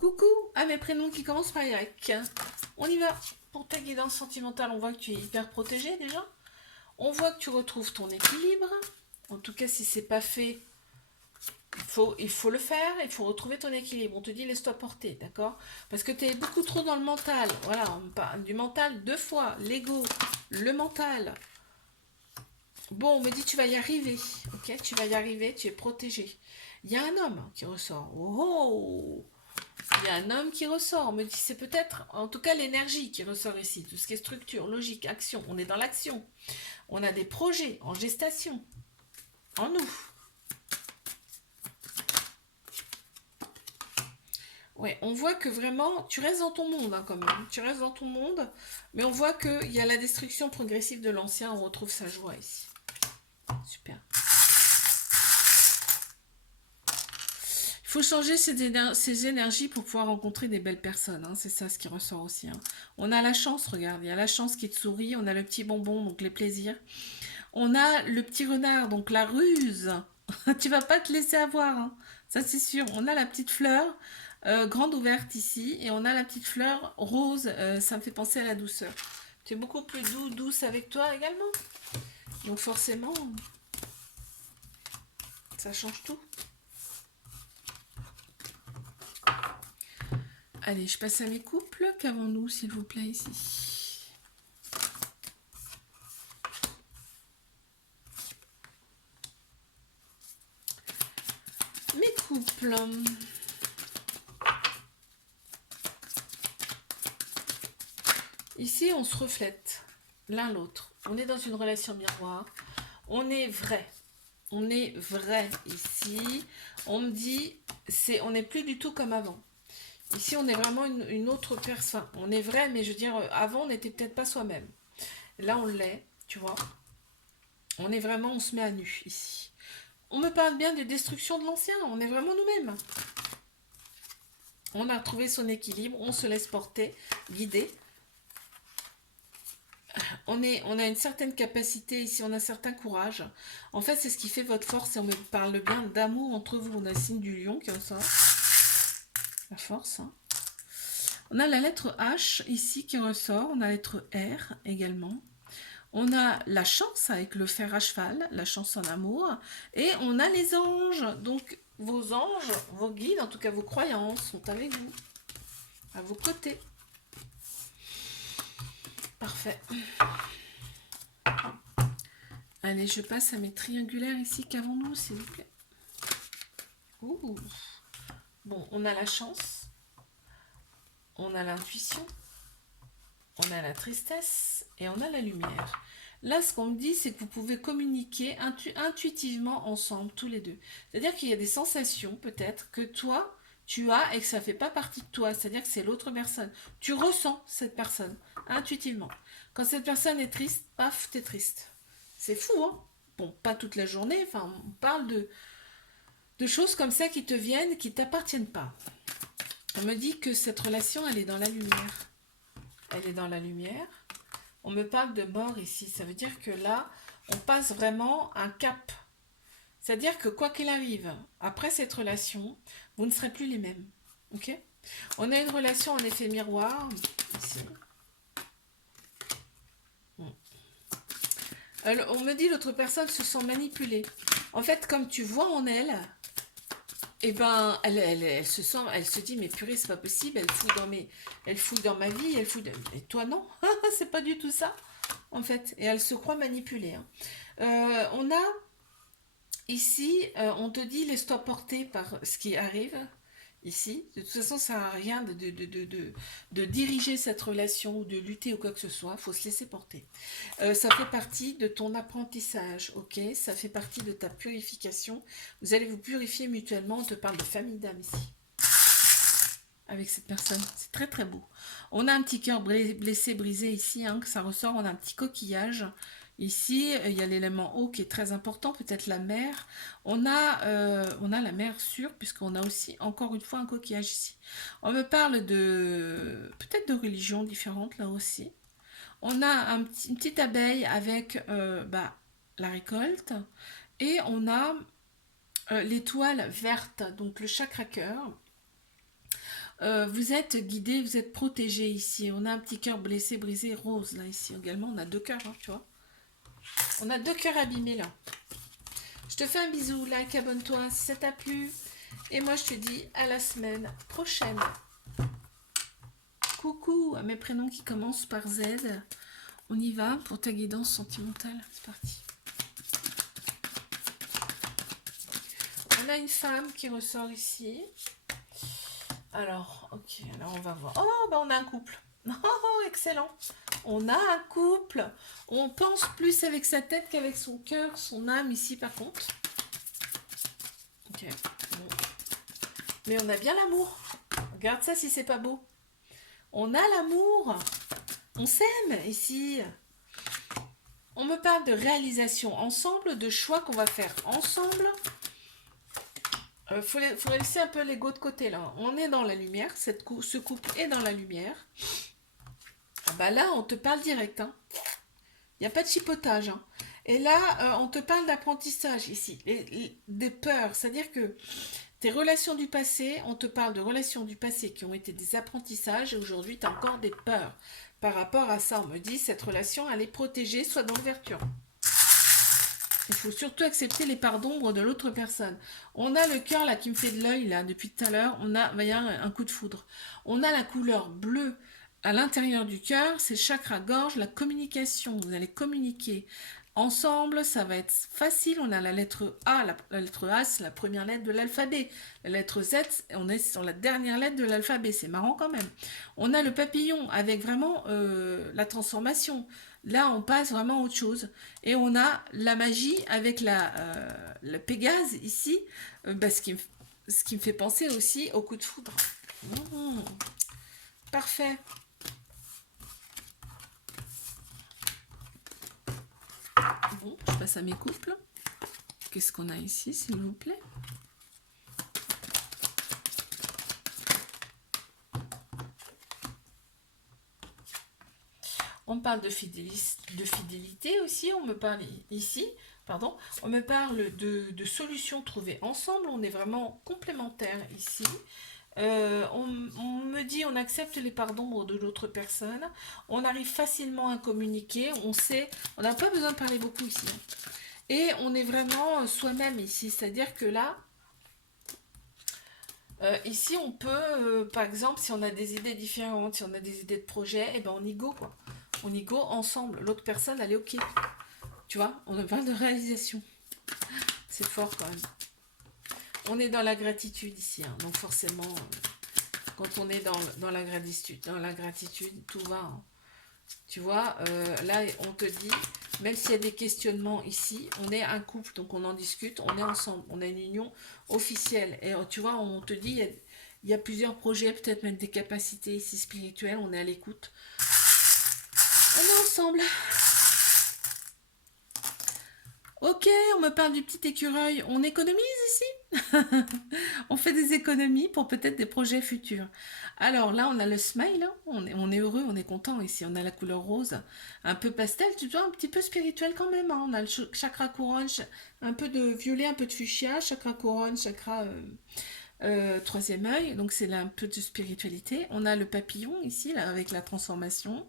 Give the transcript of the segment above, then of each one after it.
Coucou à mes prénoms qui commencent par Y. On y va. Pour ta guidance sentimentale, on voit que tu es hyper protégé déjà. On voit que tu retrouves ton équilibre. En tout cas, si c'est pas fait, il faut le faire. Il faut retrouver ton équilibre. On te dit laisse-toi porter, d'accord? Parce que tu es beaucoup trop dans le mental. Voilà, on parle du mental deux fois. L'ego, le mental. Bon, on me dit tu vas y arriver. Ok, tu vas y arriver. Tu es protégé. Il y a un homme qui ressort. Oh, il y a un homme qui ressort. On me dit c'est peut-être, en tout cas, l'énergie qui ressort ici. Tout ce qui est structure, logique, action. On est dans l'action. On a des projets en gestation, en nous. Ouais, on voit que vraiment, tu restes dans ton monde hein, quand même. Tu restes dans ton monde, mais on voit qu'il y a la destruction progressive de l'ancien. On retrouve sa joie ici. Super. Il faut changer ses énergies pour pouvoir rencontrer des belles personnes. Hein. C'est ça ce qui ressort aussi. Hein. On a la chance, regarde. Il y a la chance qui te sourit. On a le petit bonbon, donc les plaisirs. On a le petit renard, donc la ruse. Tu vas pas te laisser avoir, hein. Ça c'est sûr. On a la petite fleur grande ouverte ici et on a la petite fleur rose. Ça me fait penser à la douceur. Tu es beaucoup plus douce avec toi également. Donc forcément, ça change tout. Allez, je passe à mes couples. Qu'avons-nous, s'il vous plaît, ici? Mes couples. Ici, on se reflète l'un l'autre. On est dans une relation miroir. On est vrai. On est vrai ici. On me dit, on n'est plus du tout comme avant. Ici, on est vraiment une autre personne. On est vrai, mais je veux dire, avant, on n'était peut-être pas soi-même. Là, on l'est, tu vois. On est vraiment, on se met à nu ici. On me parle bien de destruction de l'ancien. On est vraiment nous-mêmes. On a trouvé son équilibre. On se laisse porter, guider. On a une certaine capacité ici, on a un certain courage. En fait, c'est ce qui fait votre force et on me parle bien d'amour entre vous. On a le signe du lion qui ressort. La force. Hein. On a la lettre H ici qui ressort. On a la lettre R également. On a la chance avec le fer à cheval, la chance en amour. Et on a les anges. Donc, vos anges, vos guides, en tout cas vos croyances, sont avec vous, à vos côtés. Parfait. Allez, je passe à mes triangulaires ici. Qu'avons-nous, s'il vous plaît? Ouh. Bon, on a la chance, on a l'intuition, on a la tristesse et on a la lumière. Là, ce qu'on me dit, c'est que vous pouvez communiquer intuitivement ensemble, tous les deux. C'est-à-dire qu'il y a des sensations, peut-être, que toi, tu as et que ça ne fait pas partie de toi. C'est-à-dire que c'est l'autre personne. Tu ressens cette personne, intuitivement. Quand cette personne est triste, paf, t'es triste. C'est fou, hein? Bon, pas toute la journée, enfin, on parle de choses comme ça qui te viennent, qui ne t'appartiennent pas. On me dit que cette relation, elle est dans la lumière. Elle est dans la lumière. On me parle de mort ici. Ça veut dire que là, on passe vraiment un cap. C'est-à-dire que quoi qu'il arrive, après cette relation, vous ne serez plus les mêmes. Ok? On a une relation en effet miroir, ici. On me dit l'autre personne se sent manipulée. En fait, comme tu vois en elle, eh ben, elle se sent, elle se dit, mais purée, c'est pas possible, elle fouille dans ma vie, et toi non, c'est pas du tout ça, en fait. Et elle se croit manipulée. Hein. On a ici, on te dit, laisse-toi porter par ce qui arrive ici. De toute façon, ça n'a rien de diriger cette relation ou de lutter ou quoi que ce soit. Il faut se laisser porter. Ça fait partie de ton apprentissage, ok? Ça fait partie de ta purification. Vous allez vous purifier mutuellement. On te parle de famille d'âme ici. Avec cette personne. C'est très très beau. On a un petit cœur blessé, brisé ici, hein, que ça ressort. On a un petit coquillage. Ici, il y a l'élément eau qui est très important, peut-être la mer. On a la mer sûre, puisqu'on a aussi, encore une fois, un coquillage ici. On me parle de peut-être de religions différentes là aussi. On a une petite abeille avec la récolte. Et on a l'étoile verte, donc le chakra cœur. Vous êtes guidé, vous êtes protégé ici. On a un petit cœur blessé, brisé, rose là ici également. On a deux cœurs, hein, tu vois. On a deux cœurs abîmés là. Je te fais un bisou, like, abonne-toi si ça t'a plu. Et moi je te dis à la semaine prochaine. Coucou à mes prénoms qui commencent par Z. On y va pour ta guidance sentimentale. C'est parti. On a une femme qui ressort ici. Alors, ok, alors on va voir. Oh, bah on a un couple. Oh, excellent. On a un couple. On pense plus avec sa tête qu'avec son cœur, son âme ici par contre. Ok. Bon. Mais on a bien l'amour. Regarde ça si c'est pas beau. On a l'amour. On s'aime ici. On me parle de réalisation ensemble, de choix qu'on va faire ensemble. Faut laisser un peu l'ego de côté là. On est dans la lumière. Ce couple est dans la lumière. Ah bah là, on te parle direct. Hein. Il n'y a pas de chipotage. Hein. Et là, on te parle d'apprentissage ici. Des peurs. C'est-à-dire que tes relations du passé, on te parle de relations du passé qui ont été des apprentissages et aujourd'hui, tu as encore des peurs. Par rapport à ça, on me dit, cette relation, elle est protégée, soit dans l'ouverture. Il faut surtout accepter les parts d'ombre de l'autre personne. On a le cœur là qui me fait de l'œil là depuis tout à l'heure. Il va y avoir un coup de foudre. On a la couleur bleue à l'intérieur du cœur. C'est le chakra gorge, la communication. Vous allez communiquer ensemble. Ça va être facile. On a la lettre A. La lettre A, c'est la première lettre de l'alphabet. La lettre Z, on est sur la dernière lettre de l'alphabet. C'est marrant quand même. On a le papillon avec vraiment la transformation. Là, on passe vraiment à autre chose. Et on a la magie avec le Pégase ici, ce qui me fait penser aussi au coup de foudre. Mmh, parfait. Bon, je passe à mes couples. Qu'est-ce qu'on a ici, s'il vous plaît? On parle de fidélité aussi, on me parle ici, pardon, on me parle de solutions trouvées ensemble, on est vraiment complémentaires ici. On me dit on accepte les parts d'ombre de l'autre personne, on arrive facilement à communiquer, on sait, on n'a pas besoin de parler beaucoup ici. Et on est vraiment soi-même ici, c'est-à-dire que là, ici on peut, par exemple, si on a des idées différentes, si on a des idées de projet, et ben on y go quoi. On y go ensemble. L'autre personne, elle est ok. Tu vois, on parle de réalisation. C'est fort quand même. On est dans la gratitude ici. Hein, donc forcément, quand on est dans la gratitude, tout va. Hein. Tu vois, là, on te dit, même s'il y a des questionnements ici, on est un couple, donc on en discute, on est ensemble. On a une union officielle. Et tu vois, on te dit, il y a plusieurs projets, peut-être même des capacités ici spirituelles. On est à l'écoute. On est ensemble. Ok, on me parle du petit écureuil. On économise ici. On fait des économies pour peut-être des projets futurs. Alors là, on a le smile. Hein. On est heureux, on est content ici. On a la couleur rose, un peu pastel, tu vois, un petit peu spirituel quand même. Hein. On a le chakra couronne, un peu de violet, un peu de fuchsia, chakra couronne, chakra troisième œil, donc c'est là un peu de spiritualité. On a le papillon ici, là, avec la transformation.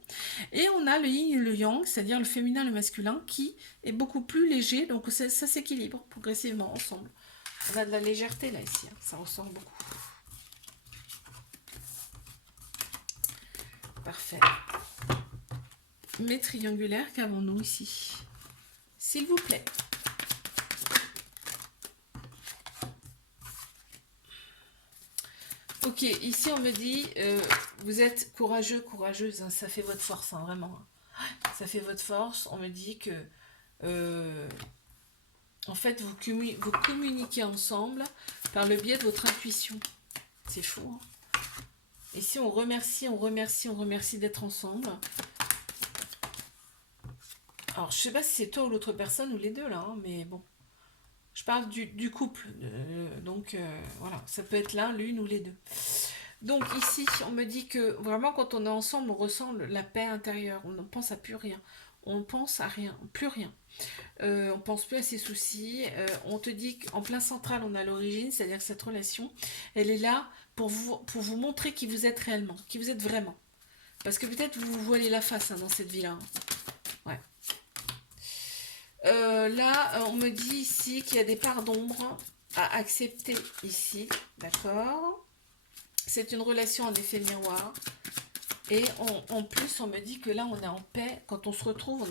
Et on a le yin et le yang, c'est-à-dire le féminin et le masculin, qui est beaucoup plus léger, donc ça s'équilibre progressivement ensemble. On a de la légèreté là, ici, hein. Ça ressort beaucoup. Parfait. Mes triangulaires, qu'avons-nous ici? S'il vous plaît. Ok, ici on me dit, vous êtes courageux, courageuse, hein, ça fait votre force, hein, vraiment. Ça fait votre force. On me dit que, en fait, vous communiquez ensemble par le biais de votre intuition. C'est fou. Hein. Ici, on remercie d'être ensemble. Alors, je sais pas si c'est toi ou l'autre personne ou les deux là, hein, mais bon. Je parle du couple, donc voilà, ça peut être l'un, l'une ou les deux. Donc ici, on me dit que vraiment quand on est ensemble, on ressent la paix intérieure, on ne pense à plus rien, on pense à rien, plus rien. On pense plus à ses soucis, on te dit qu'en plein central, on a l'origine, c'est-à-dire que cette relation, elle est là pour vous montrer qui vous êtes réellement, qui vous êtes vraiment. Parce que peut-être vous vous voilez la face hein, dans cette vie-là. Ouais. Là, on me dit ici qu'il y a des parts d'ombre à accepter ici. D'accord? C'est une relation en effet miroir. Et en plus, on me dit que là, on est en paix. Quand on se retrouve,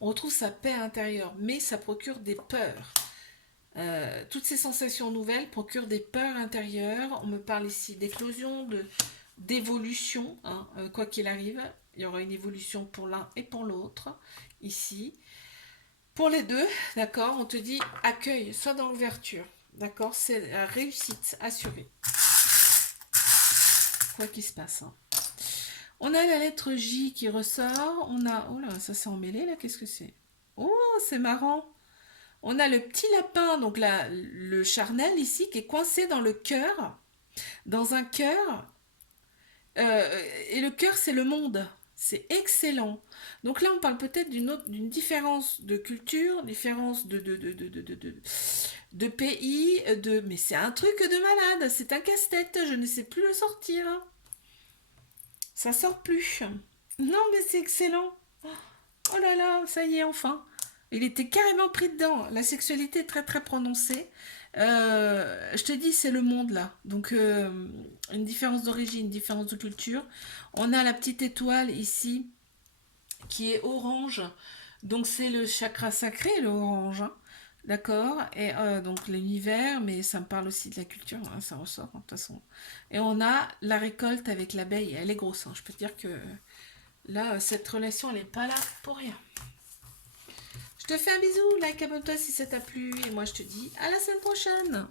on retrouve sa paix intérieure. Mais ça procure des peurs. Toutes ces sensations nouvelles procurent des peurs intérieures. On me parle ici d'éclosion, d'évolution. Hein, quoi qu'il arrive, il y aura une évolution pour l'un et pour l'autre. Ici. Pour les deux, d'accord, on te dit accueil, sois dans l'ouverture. D'accord, c'est la réussite assurée. Quoi qu'il se passe. Hein. On a la lettre J qui ressort. On a... Oh là, ça s'est emmêlé là, qu'est-ce que c'est? Oh, c'est marrant. On a le petit lapin, donc le charnel ici, qui est coincé dans le cœur. Dans un cœur. Et le cœur, c'est le monde. C'est excellent. Donc là, on parle peut-être d'une différence de culture, différence de pays, mais c'est un truc de malade. C'est un casse-tête. Je ne sais plus le sortir. Ça sort plus. Non, mais c'est excellent. Oh là là, ça y est, enfin. Il était carrément pris dedans. La sexualité est très très prononcée. Je te dis, c'est le monde là. Donc, une différence d'origine, une différence de culture. On a la petite étoile ici qui est orange. Donc, c'est le chakra sacré, le orange. Hein. D'accord? Et donc, l'univers, mais ça me parle aussi de la culture. Hein, ça ressort, hein, de toute façon. Et on a la récolte avec l'abeille. Elle est grosse. Hein. Je peux te dire que là, cette relation, elle n'est pas là pour rien. Je te fais un bisou, like, abonne-toi si ça t'a plu. Et moi, je te dis à la semaine prochaine.